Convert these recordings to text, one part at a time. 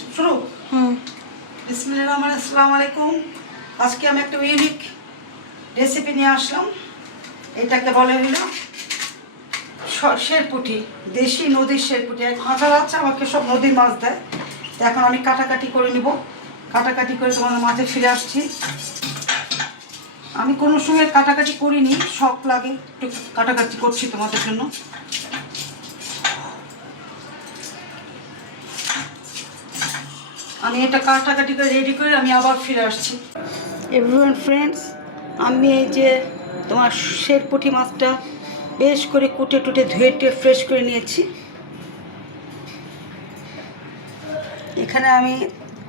শুরু। আসসালামু আলাইকুম। আজকে আমি একটা ইউনিক রেসিপি নিয়ে আসলাম। এটাকে বলে হলো শেরপুটি, দেশি নদীর শেরপুটি। এক মাথার আছে, আমাকে সব নদীর মাছ দেয়। তো এখন আমি কাটাকাটি করে নিব। কাটাকাটি করে তোমাদের মাঝে ফিরে আসছি। আমি কোনো সময় কাটাকাটি করিনি, শখ লাগে একটু কাটাকাটি করছি তোমাদের জন্য। আমি এটা কাটাকাটি করে রেডি করে আমি আবার ফিরে আসছি। এভরিওয়ান ফ্রেন্ডস, আমি এই যে তোমার শেরপুঁটি মাছটা বেশ করে কুটে টুটে ধুয়ে টুয়ে ফ্রেশ করে নিয়েছি। এখানে আমি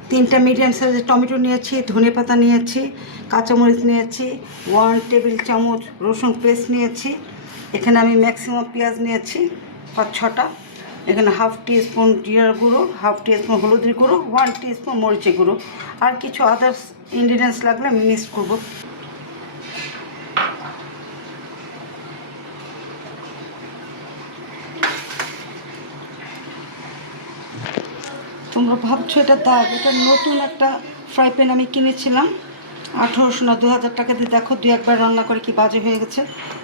3টা মিডিয়াম সাইজের টমেটো নিয়েছি, ধনেপাতা নিয়েছি, কাঁচামরিচ নিয়েছি, 1 টেবিল চামচ রসুন পেস্ট নিয়েছি। এখানে আমি ম্যাক্সিমাম পেঁয়াজ নিয়েছি 5-6টা। এখানে 1/2 টিস্পুন জিরার গুঁড়ো, 1/2 টিস্পুন হলুদের গুঁড়ো, 1 টিস্পুন মরিচের গুঁড়ো। আর কিছু আদার্স ইনগ্রিডিয়েন্টস লাগলে আমি মিক্স করবো। তোমরা ভাবছো এটা দাগ, এটা নতুন একটা ফ্রাই প্যান আমি কিনেছিলাম 1800 না 2000 টাকা দিয়ে। দেখো 2-1 বার রান্না করে কি বাজে হয়ে গেছে।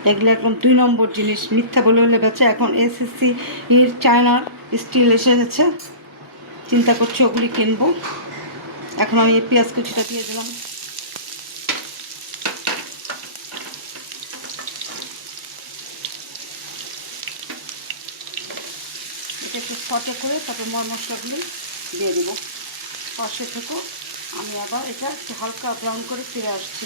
এগুলো একদম 2 নম্বর জিনিস, মিথ্যা বলে হলে বেঁচে। এখন এসএসসি এর চায়নার স্টিল এসে গেছে, চিন্তা করছি ওগুলি কিনবো। এখন আমি এই পেঁয়াজ কুচিটা দিয়ে দিলাম। এটা একটু সটে করে তারপর মশলাগুলি দিয়ে দেবো। পাশে থেকে আমি আবার এটা একটু হালকা ব্রাউন করে ফিরে আসছি।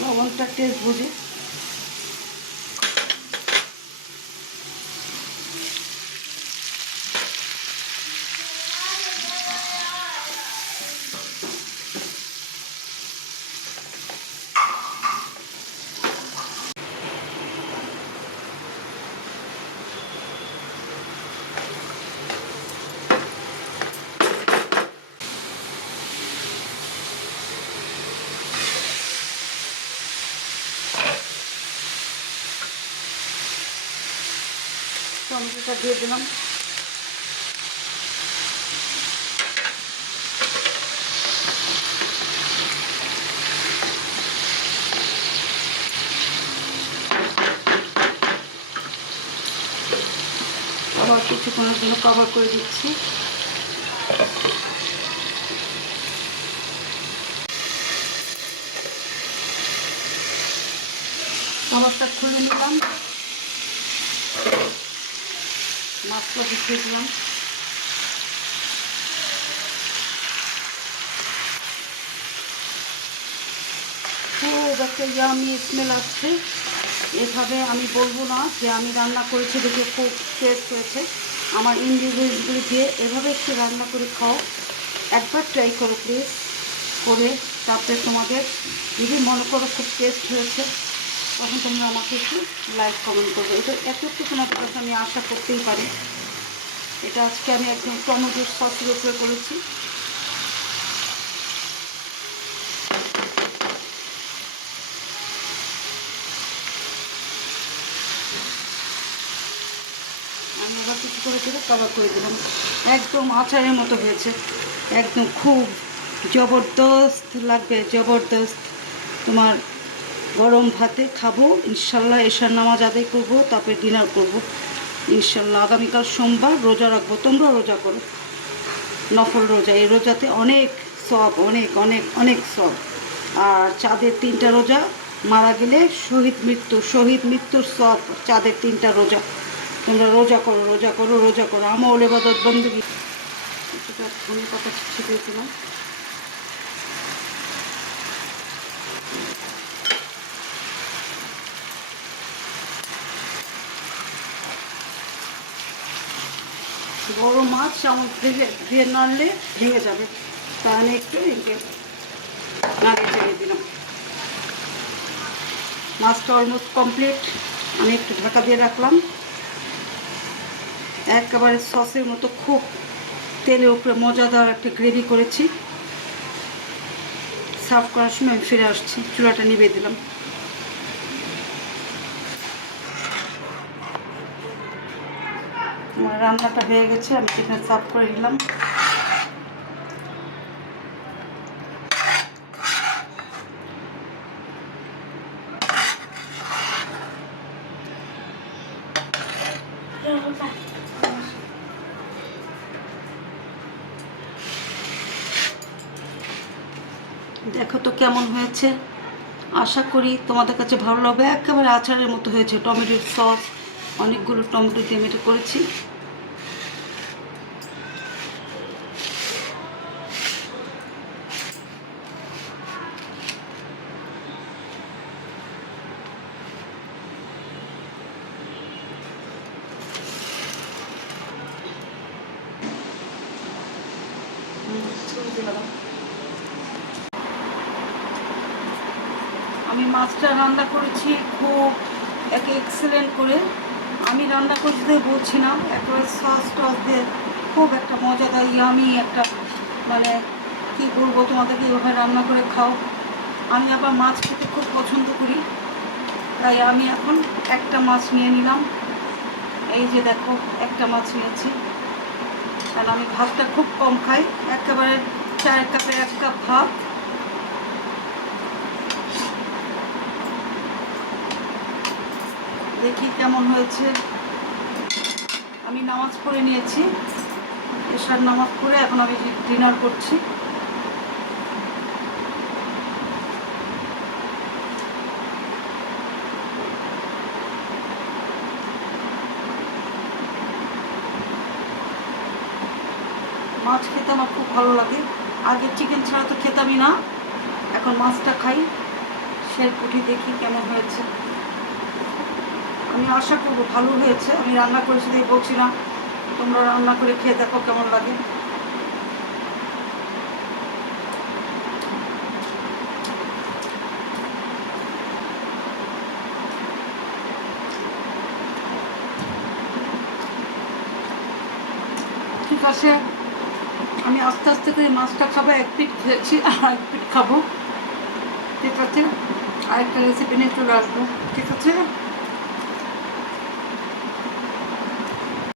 লবণটা টেস্ট বুঝি। টমেটোটা দিয়ে দিলাম। আবার কিছুক্ষণের জন্য কভার করে দিচ্ছি। কভারটা খুলে নিলাম, মাছটা দিয়ে দিলাম। খুব একটা ইয়ামি স্মেল আসছে। এভাবে আমি বলবো না যে আমি রান্না করেছি দেখে খুব টেস্ট হয়েছে। আমার ইনগ্রিডিয়েন্টসগুলি দিয়ে এভাবে একটু রান্না করে খাও, একবার ট্রাই করো প্লিজ করে। তারপরে তোমাদের যদি মনে করো খুব টেস্ট হয়েছে, তখন তোমরা আমাকে একটু লাইক কমেন্ট করবে। এটা এত একটু তোমাদের কাছে আমি আশা করতেই পারি। এটা আজকে আমি একদম টমেটোর সসের উপরে করেছি। আমি আবার কিছু করে কভার করে দিলাম। একদম আচারের মতো হয়েছে, একদম খুব জবরদস্ত লাগবে, জবরদস্ত। তোমার গরম ভাতে খাবো ইনশাল্লাহ। এশার নামাজ আদায় করবো, তারপরে ডিনার করবো ইনশাল্লাহ। আগামীকাল সোমবার, রোজা রাখবো। তোমরা রোজা করো, নফল রোজা। এই রোজাতে অনেক সব, অনেক অনেক অনেক সব। আর চাঁদের 3টা রোজা, মারা গেলে শহীদ মৃত্যুর সব। চাঁদের 3টা রোজা তোমরা রোজা করো, রোজা করো, রোজা করো। আমল ইবাদত বন্দেগী। কিছুটা ধনে পাতা ছিটিয়েছিলাম। বড় মাছ চামচ দিয়ে নাড়লে ভেঙে যাবে, তা আমি একটু নাড়িয়ে চেড়ে দিলাম। মাছটা অলমোস্ট কমপ্লিট। আমি একটু ঢাকা দিয়ে রাখলাম। একেবারে সসের মতো খুব তেলের উপরে মজাদার একটা গ্রেভি করেছি। সার্ভ করার সময় আমি ফিরে আসছি, চুলাটা নিভিয়ে দিলাম। আমার রান্নাটা হয়ে গেছে, আমি চিকেন সার্ভ করে নিলাম। দেখো তো কেমন হয়েছে, আশা করি তোমাদের কাছে ভালো লাগবে। একেবারে আচারের মতো হয়েছে, টমেটোর সস, অনেকগুলো টমেটো দিয়ে আমি এটা করেছি। আমি মাছটা রান্না করেছি খুব এক্সেলেন্ট করে। আমি রান্না করতে বলছি না, একেবারে সস টস দিয়ে খুব একটা মজাদার ইয়ামি একটা, মানে কী বলবো তোমাদেরকে, এইভাবে রান্না করে খাও। আমি আবার মাছ খেতে খুব পছন্দ করি, তাই আমি এখন একটা মাছ নিয়ে নিলাম। এই যে দেখো, একটা মাছ নিয়েছি। আর আমি ভাতটা খুব কম খাই, একেবারে 4 কাপে 1 কাপ ভাত। দেখি কেমন হয়েছে। আমি নামাজ পড়ে নিয়েছি, এশার নামাজ পড়ে এখন আমি ডিনার করছি। মাছ খেতে আমার খুব ভালো লাগে, আগে চিকেন ছাড়া তো খেতামই না, এখন মাছটা খাই। শেরপুটি দেখি কেমন হয়েছে। আমি আশা করবো ভালো হয়েছে। আমি রান্না করেছি দিয়ে বলছি না, তোমরা রান্না করে খেয়ে দেখো কেমন লাগে। ঠিক আছে, আমি আস্তে আস্তে করে মাছটা খাবো। 1 পিঠ খেয়েছি, আর 1 পিঠ খাবো। ঠিক আছে, আরেকটা রেসিপি নিয়ে চলে আসবো। ঠিক আছে।